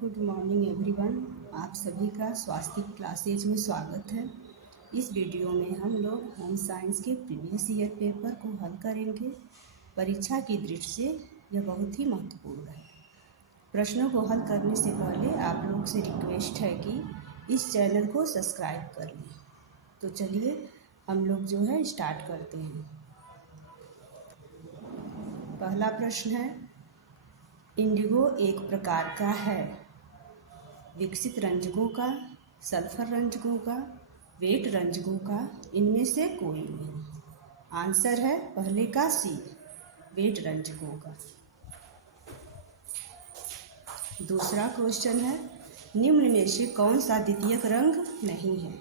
Good morning everyone. आप सभी का स्वास्थ्य क्लासेज में स्वागत है। इस वीडियो में हम लोग होम साइंस के प्रीवियस ईयर पेपर को हल करेंगे। परीक्षा की दृष्टि से यह बहुत ही महत्वपूर्ण है। प्रश्नों को हल करने से पहले आप लोग से रिक्वेस्ट है कि इस चैनल को सब्सक्राइब कर लें। तो चलिए हम लोग जो है स्टार्ट करते हैं। पहला प्रश्न है, इंडिगो एक प्रकार का है। विकसित रंजकों का, सल्फर रंजकों का, वेट रंजकों का, इनमें से कोई नहीं। आंसर है पहले का सी, वेट रंजकों का। दूसरा क्वेश्चन है, निम्न में से कौन सा द्वितीयक रंग नहीं है?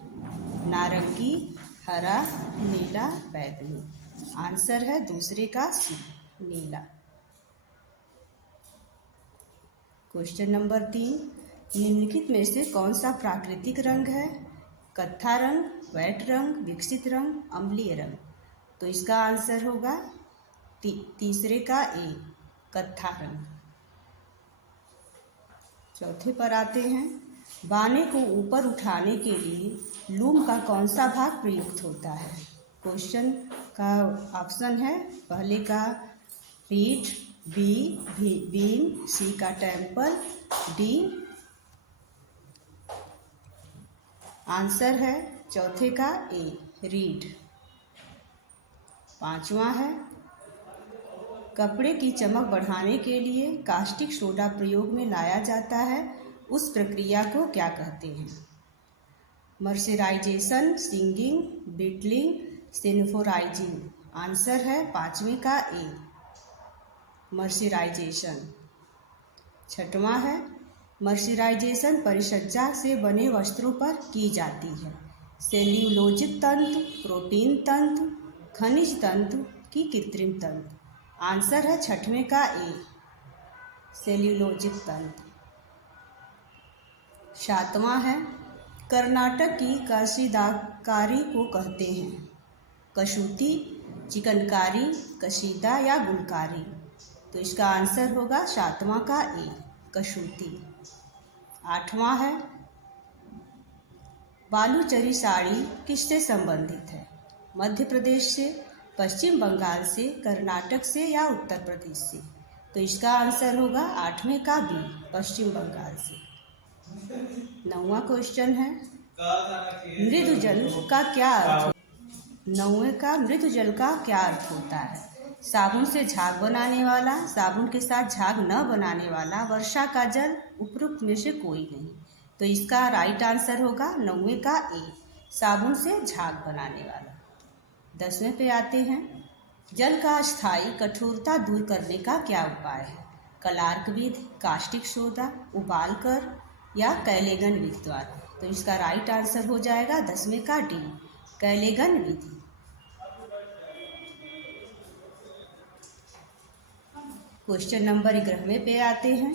नारंगी, हरा, नीला, बैंगनी। आंसर है दूसरे का सी, नीला। क्वेश्चन नंबर 3, निम्नलिखित में से कौन सा प्राकृतिक रंग है? कत्था रंग, वैट रंग, विकसित रंग, अम्लीय रंग। तो इसका आंसर होगा तीसरे का ए, कत्था रंग। चौथे पर आते हैं, बाने को ऊपर उठाने के लिए लूम का कौन सा भाग प्रयुक्त होता है? क्वेश्चन का ऑप्शन है पहले का रीढ़, बी बीम, सी का टेम्पल, डी। आंसर है चौथे का ए, रीढ़। पांचवा है, कपड़े की चमक बढ़ाने के लिए कास्टिक सोडा प्रयोग में लाया जाता है, उस प्रक्रिया को क्या कहते हैं? Mercerisation, singeing, beetling, sanforising. Answer है पांचवें का ए, मर्सराइजेशन। छठवां है, मर्सराइजेशन परिसज्जा से बने वस्त्रों पर की जाती है। सेल्यूलोजिक तंतु, प्रोटीन तंतु, खनिज तंतु की कृत्रिम तंतु। आंसर है छठवें का ए, सेल्यूलोजिक तंतु। सातवां है, कर्नाटक की कशीदाकारी को कहते हैं? कसूती, चिकनकारी, कशीदा या गुलकारी। तो इसका आंसर होगा सातवां का ए, कसूती। आठवां है, बालूचरी साड़ी किससे संबंधित है? मध्य प्रदेश से, पश्चिम बंगाल से, कर्नाटक से या उत्तर प्रदेश से। तो इसका आंसर होगा आठवें का बी, पश्चिम बंगाल से। नौवां क्वेश्चन है, मृदुजल का क्या अर्थ? नौवें का मृदुजल का क्या अर्थ होता है? साबुन से झाग बनाने वाला, साबुन के साथ झाग न बनाने वाला, वर्षा का जल, उपरोक्त में से कोई नहीं। तो इसका राइट आंसर होगा नौवें का ए, साबुन से झाग बनाने वाला। 10वें पे आते हैं, जल का स्थायी कठोरता दूर करने का क्या उपाय है? कलार्क विधि, कास्टिक सोडा, उबाल कर या कैलेगन विधि द्वारा। तो इसका राइट आंसर हो जाएगा 10वें का डी, कैलेगन विधि। क्वेश्चन नंबर 11वें पे आते हैं,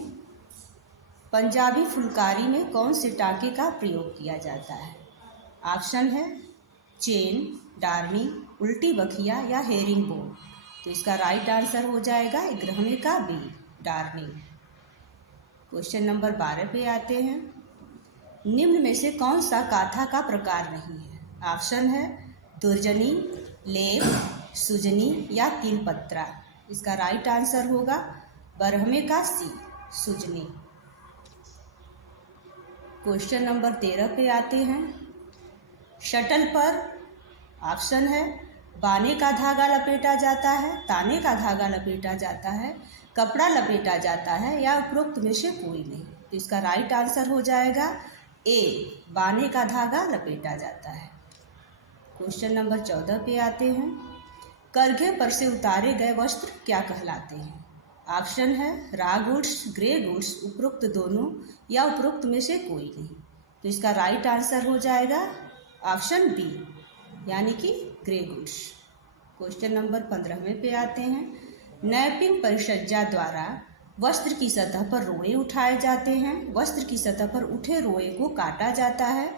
पंजाबी फुलकारी में कौन से टाँके का प्रयोग किया जाता है? ऑप्शन है चेन, डार्नी, उल्टी बखिया या हेरिंग बोन। तो इसका राइट आंसर हो जाएगा 11वें का बी, डार्नी। क्वेश्चन नंबर 12 पे आते हैं, निम्न में से कौन सा काथा का प्रकार नहीं है? ऑप्शन है दुर्जनी, लेप, सुजनी या तिलपत्रा। इसका राइट आंसर होगा 12वें का सी, सुजनी। क्वेश्चन नंबर 13 पे आते हैं, शटल पर ऑप्शन है बाने का धागा लपेटा जाता है, ताने का धागा लपेटा जाता है, कपड़ा लपेटा जाता है या उपरोक्त में से कोई नहीं। तो इसका राइट आंसर हो जाएगा ए, बाने का धागा लपेटा जाता है। क्वेश्चन नंबर 14 पे आते हैं, करघे पर से उतारे गए वस्त्र क्या कहलाते हैं? ऑप्शन है रा गुड्स, ग्रे गुड्स, उपरोक्त दोनों या उपरोक्त में से कोई नहीं। तो इसका राइट आंसर हो जाएगा ऑप्शन बी, यानी कि ग्रे गुड्स। क्वेश्चन नंबर 15वें पे आते हैं, नैपिंग परिसज्जा द्वारा वस्त्र की सतह पर रोए उठाए जाते हैं, वस्त्र की सतह पर उठे रोए को काटा जाता है,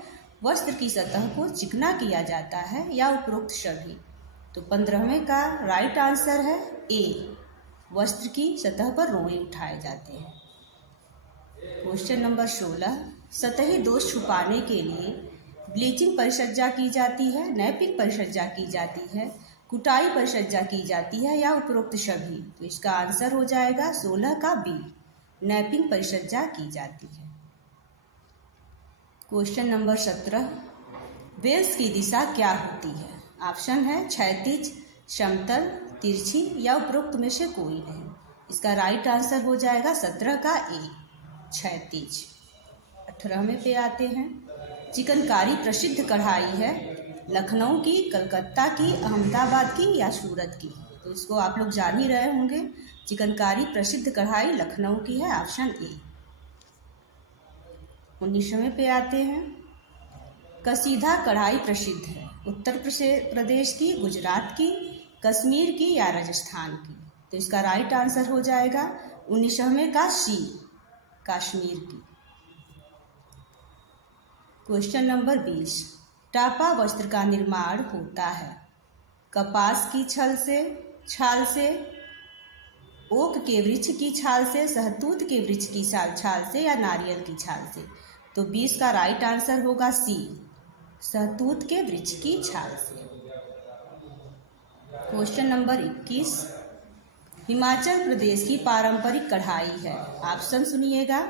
वस्त्र की सतह को चिकना किया जाता है या उपरोक्त सभी। तो 15वें का राइट आंसर है ए, वस्त्र की सतह पर रोए उठाए जाते हैं। क्वेश्चन नंबर 16, सतही दोष छुपाने के लिए ब्लीचिंग परिचर्या की जाती है, नैपिंग परिचर्या की जाती है, कुटाई परिचर्या की जाती है या उपरोक्त सभी। तो इसका आंसर हो जाएगा 16 का बी, नैपिंग परिचर्या की जाती है। क्वेश्चन नंबर 17, बेल्स की दिशा क्या होती है? ऑप्शन है क्षैतिज, समतल, तिरछी या उपरोक्त में से कोई नहीं। इसका राइट आंसर हो जाएगा 17 का ए, क्षैतिज। 18वें पे आते हैं, चिकनकारी प्रसिद्ध कढ़ाई है लखनऊ की, कलकत्ता की, अहमदाबाद की या सूरत की। तो इसको आप लोग जान ही रहे होंगे, चिकनकारी प्रसिद्ध कढ़ाई लखनऊ की है, ऑप्शन ए। 19वें पे आते हैं, कसीदा कढ़ाई प्रसिद्ध है उत्तर प्रदेश की, गुजरात की, कश्मीर की या राजस्थान की। तो इसका राइट आंसर हो जाएगा 19वें का सी, कश्मीर की। क्वेश्चन नंबर 20, टापा वस्त्र का निर्माण होता है कपास की छाल से, ओक के वृक्ष की छाल से, सहतूत के वृक्ष की छाल से या नारियल की छाल से। तो 20 का राइट आंसर होगा सी, सहतूत के वृक्ष की छाल से। क्वेश्चन नंबर 21, हिमाचल प्रदेश की पारंपरिक कढ़ाई है। ऑप्शन सुनिएगा,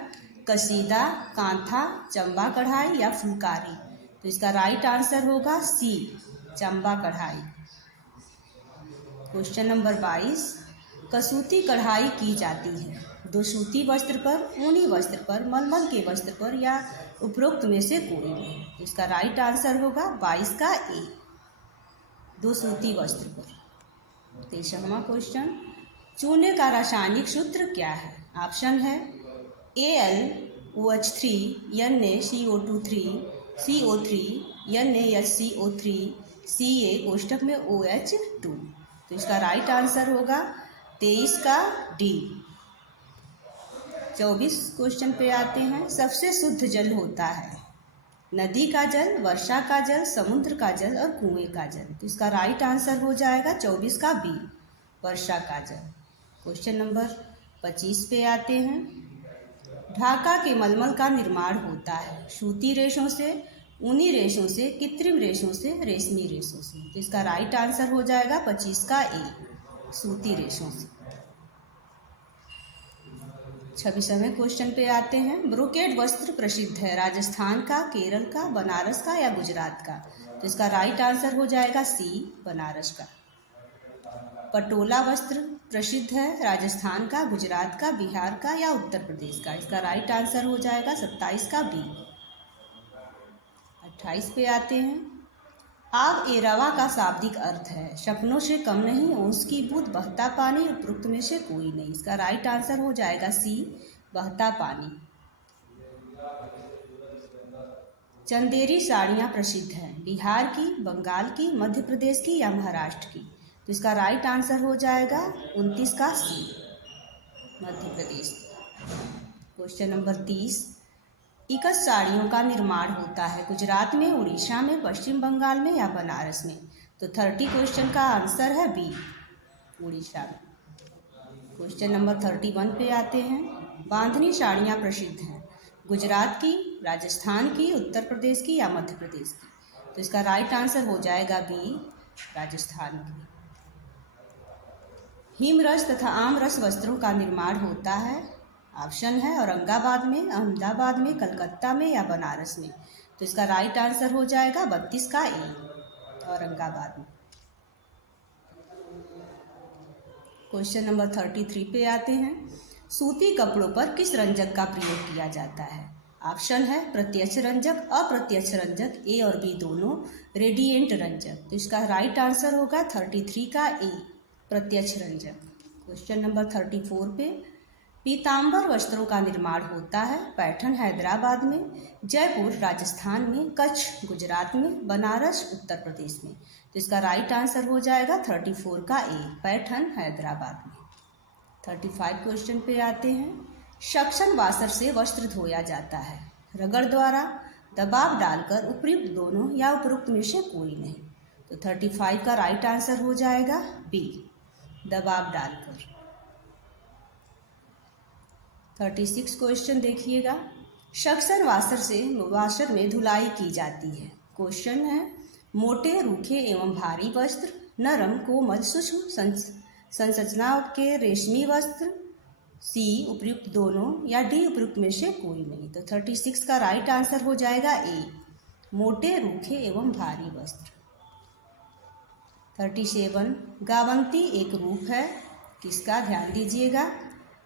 कसीदा, कांथा, चंबा कढ़ाई या फुलकारी। तो इसका राइट आंसर होगा सी, चंबा कढ़ाई। क्वेश्चन नंबर 22, कसूती कढ़ाई की जाती है दो सूती वस्त्र पर, ऊनी वस्त्र पर, मलमल के वस्त्र पर या उपरोक्त में से कोई नहीं। तो इसका राइट आंसर होगा 22 का ए, दो सूती वस्त्र पर। 23वां क्वेश्चन, चूने का रासायनिक सूत्र क्या है? ऑप्शन है AlOH3 NaCO2 CO3 NaHCO3 Ca कोष्टक में OH2। तो इसका राइट आंसर होगा 23 का डी। 24 क्वेश्चन पे आते हैं, सबसे शुद्ध जल होता है नदी का जल, वर्षा का जल, समुद्र का जल और कुएं का जल। तो इसका राइट आंसर हो जाएगा 24 का बी, वर्षा का जल। क्वेश्चन नंबर 25 पे आते हैं, ढाका के मलमल का निर्माण होता है सूती रेशों से, ऊनी रेशों से, कृत्रिम रेशों से, रेशमी रेशों से। तो इसका राइट आंसर हो जाएगा 25 का ए, सूती रेशों से। 26वें क्वेश्चन पे आते हैं, ब्रोकेड वस्त्र प्रसिद्ध है राजस्थान का, केरल का, बनारस का या गुजरात का। तो इसका राइट आंसर हो जाएगा सी, बनारस का। पटोला वस्त्र प्रसिद्ध है राजस्थान का, गुजरात का, बिहार का या उत्तर प्रदेश का। इसका राइट आंसर हो जाएगा 27 का बी। 28 पे आते हैं, आब ए रवा का शाब्दिक अर्थ है सपनों से कम नहीं, ओस की बूंद, बहता पानी, उपरोक्त में से कोई नहीं। इसका राइट आंसर हो जाएगा सी, बहता पानी। चंदेरी साड़ियाँ प्रसिद्ध हैं बिहार की, बंगाल की, मध्य प्रदेश की या महाराष्ट्र की। तो इसका राइट आंसर हो जाएगा 29 का सी, मध्य प्रदेश की। क्वेश्चन नंबर 30, इकस साड़ियों का निर्माण होता है गुजरात में, उड़ीसा में, पश्चिम बंगाल में या बनारस में। तो 30 क्वेश्चन का आंसर है बी, उड़ीसा में। क्वेश्चन नंबर 31 पे आते हैं, बांधनी साड़ियाँ प्रसिद्ध हैं गुजरात की, राजस्थान की, उत्तर प्रदेश की या मध्य प्रदेश की। तो इसका राइट आंसर हो जाएगा बी, राजस्थान की। हिमरस तथा आमरस वस्त्रों का निर्माण होता है, ऑप्शन है औरंगाबाद में, अहमदाबाद में, कलकत्ता में या बनारस में। तो इसका राइट आंसर हो जाएगा 32 का ए, औरंगाबाद में। क्वेश्चन नंबर 33 पे आते हैं, सूती कपड़ों पर किस रंजक का प्रयोग किया जाता है? ऑप्शन है प्रत्यक्ष रंजक, अप्रत्यक्ष रंजक, ए और बी दोनों, रेडिएंट रंजक। तो इसका राइट आंसर होगा 33 का ए, प्रत्यक्ष रंजक। क्वेश्चन नंबर 34 पे, पीताम्बर वस्त्रों का निर्माण होता है पैठन हैदराबाद में, जयपुर राजस्थान में, कच्छ गुजरात में, बनारस उत्तर प्रदेश में। तो इसका राइट आंसर हो जाएगा 34 का ए, पैठन हैदराबाद में। 35 क्वेश्चन पे आते हैं, सक्शन वाशर से वस्त्र धोया जाता है रगड़ द्वारा, दबाव डालकर, उपयुक्त दोनों या उपरोक्त में से कोई नहीं। तो 35 का राइट आंसर हो जाएगा बी, दबाव डालकर। 36 क्वेश्चन देखिएगा। सक्शन वाशर में धुलाई की जाती है। क्वेश्चन है, मोटे, रूखे एवं भारी वस्त्र, नरम, कोमल, सूक्ष्म संरचना के रेशमी वस्त्र, सी उपयुक्त दोनों, या डी उपयुक्त में से कोई नहीं। तो 36 का राइट आंसर हो जाएगा ए, मोटे, रूखे एवं भारी वस्त्र। 37 गावंती एक रूप है, किसका? ध्यान दीजिएगा।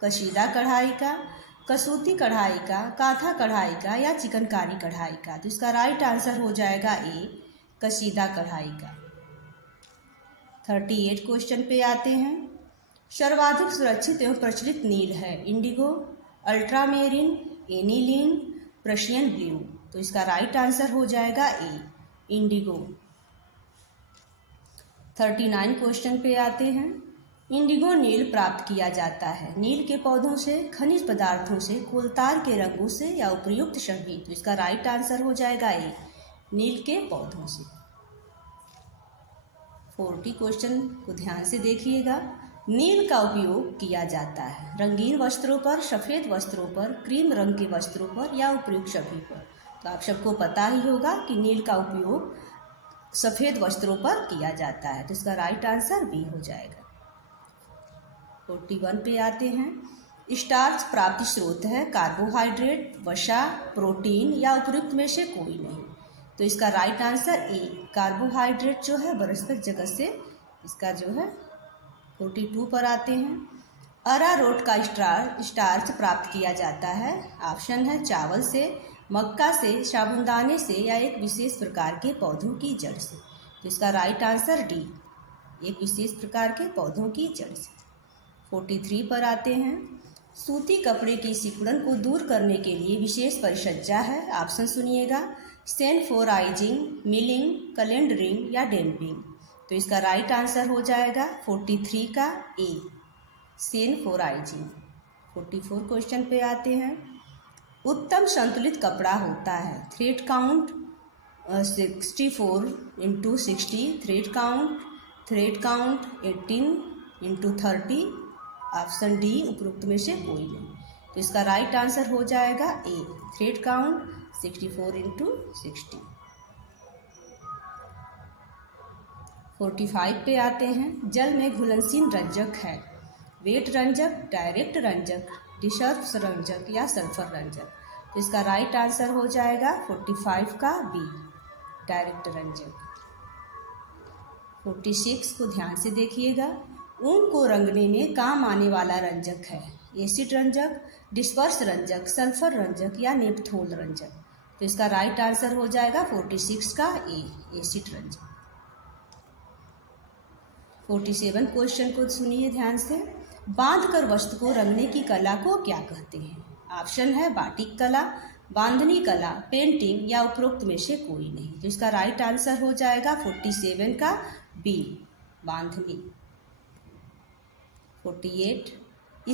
कशीदा कढ़ाई का, कसूती कढ़ाई का, काथा कढ़ाई का, या चिकनकारी कढ़ाई का। तो इसका राइट आंसर हो जाएगा ए, कशीदा कढ़ाई का। 38 क्वेश्चन पे आते हैं। सर्वाधिक सुरक्षित एवं प्रचलित नील है, इंडिगो, अल्ट्रामेरिन, एनिलीन, प्रशियन ब्लू। तो इसका राइट आंसर हो जाएगा ए, इंडिगो। 39 क्वेश्चन पे आते हैं। इंडिगो नील प्राप्त किया जाता है, नील के पौधों से, खनिज पदार्थों से, कोलतार के रंगों से, या उपयुक्त सभी। तो इसका राइट आंसर हो जाएगा ए, नील के पौधों से। 40 क्वेश्चन को ध्यान से देखिएगा। नील का उपयोग किया जाता है रंगीन वस्त्रों पर, सफ़ेद वस्त्रों पर, क्रीम रंग के वस्त्रों पर, या उपयुक्त सभी पर। तो आप सबको पता ही होगा कि नील का उपयोग सफ़ेद वस्त्रों पर किया जाता है। तो इसका राइट आंसर बी हो जाएगा। 41 पे आते हैं। स्टार्च प्राप्ति स्रोत है, कार्बोहाइड्रेट, वसा, प्रोटीन, या उपयुक्त में से कोई नहीं। तो इसका राइट आंसर ए, कार्बोहाइड्रेट जो है वनस्पति जगत से इसका जो है। 42 पर आते हैं। अरारोट का स्टार्च प्राप्त किया जाता है। ऑप्शन है चावल से, मक्का से, साबुनदाने से, या एक विशेष प्रकार के पौधों की जड़ से। तो इसका राइट आंसर डी, एक विशेष प्रकार के पौधों की जड़ से। 43 पर आते हैं। सूती कपड़े की सिकुड़न को दूर करने के लिए विशेष परिचर्या है। ऑप्शन सुनिएगा, सेनफोराइजिंग, मिलिंग, कैलेंडरिंग, या डैम्पिंग। तो इसका राइट आंसर हो जाएगा 43 का ए, सेनफोराइजिंग। 44 क्वेश्चन पे आते हैं। उत्तम संतुलित कपड़ा होता है, thread count 64x60, thread count 18x30। Option D उपयुक्त में से कोई नहीं। तो इसका राइट आंसर हो जाएगा ए, थ्रेड काउंट 64x60। 45 पे आते हैं। जल में घुलनशील रंजक है, वेट रंजक, डायरेक्ट रंजक, डिसर्फ रंजक, या सल्फर रंजक। तो इसका राइट आंसर हो जाएगा 45 का बी, डायरेक्ट रंजक। 46 को ध्यान से देखिएगा। ऊन को रंगने में काम आने वाला रंजक है, एसिड रंजक, डिस्पर्स रंजक, सल्फर रंजक, या नेपथोल रंजक। तो इसका राइट आंसर हो जाएगा 46 का ए, एसिड रंजक। 47 क्वेश्चन को सुनिए ध्यान से। बांधकर वस्त्र को रंगने की कला को क्या कहते हैं? ऑप्शन है बाटिक कला, बांधनी कला, पेंटिंग, या उपरोक्त में से कोई नहीं। तो इसका राइट आंसर हो जाएगा 47 का बी, बांधनी। 48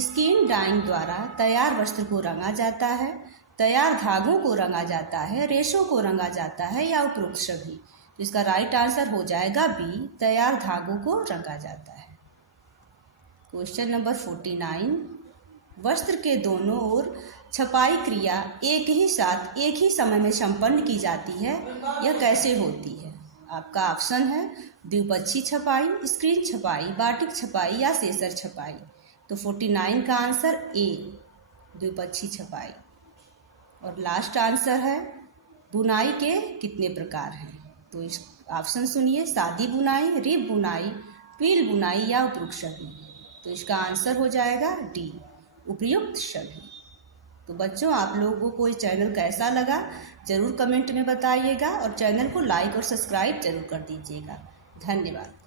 स्किन डाइंग द्वारा तैयार वस्त्र को रंगा जाता है, तैयार धागों को रंगा जाता है, रेशों को रंगा जाता है, या उपरोक्त सभी। तो इसका राइट आंसर हो जाएगा बी, तैयार धागों को रंगा जाता है। क्वेश्चन नंबर 49 वस्त्र के दोनों ओर छपाई क्रिया एक ही साथ एक ही समय में संपन्न की जाती है, यह कैसे होती है? आपका ऑप्शन है द्विपक्षीय छपाई, स्क्रीन छपाई, बाटिक छपाई, या सेसर छपाई। तो 49 का आंसर ए, द्विपक्षीय छपाई। और लास्ट आंसर है बुनाई के कितने प्रकार हैं? तो इस ऑप्शन सुनिए, सादी बुनाई, रिब बुनाई, ट्विल बुनाई, या उपयुक्त सभी। तो इसका आंसर हो जाएगा डी, उपयुक्त सभी। तो बच्चों, आप लोगों को ये चैनल कैसा लगा ज़रूर कमेंट में बताइएगा, और चैनल को लाइक और सब्सक्राइब जरूर कर दीजिएगा। धन्यवाद।